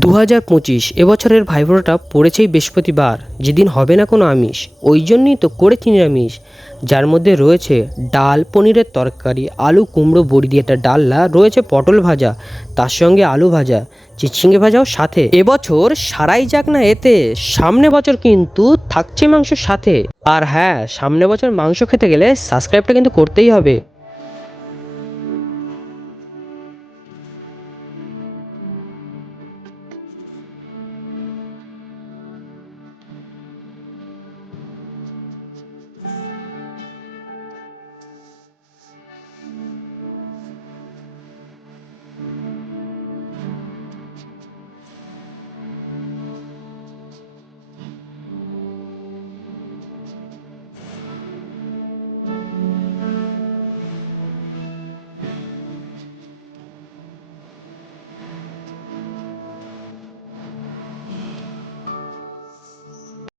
2025 এবছরের ভাইফোঁটাটা পড়েছেই বৃহস্পতিবার, যেদিন হবে না কোনো আমিষ। ওই জন্যই তো করেছি নিরামিষ, যার মধ্যে রয়েছে ডাল, পনিরের তরকারি, আলু কুমড়ো বড়ি দিয়ে একটা ডালনা, রয়েছে পটল ভাজা, তার সঙ্গে আলু ভাজা, চিচিঙ্গে ভাজাও সাথে। এবছর সারাই যাক না এতে, সামনে বছর কিন্তু থাকছে মাংস সাথে। আর হ্যাঁ, সামনে বছর মাংস খেতে গেলে সাবস্ক্রাইবটা কিন্তু করতেই হবে।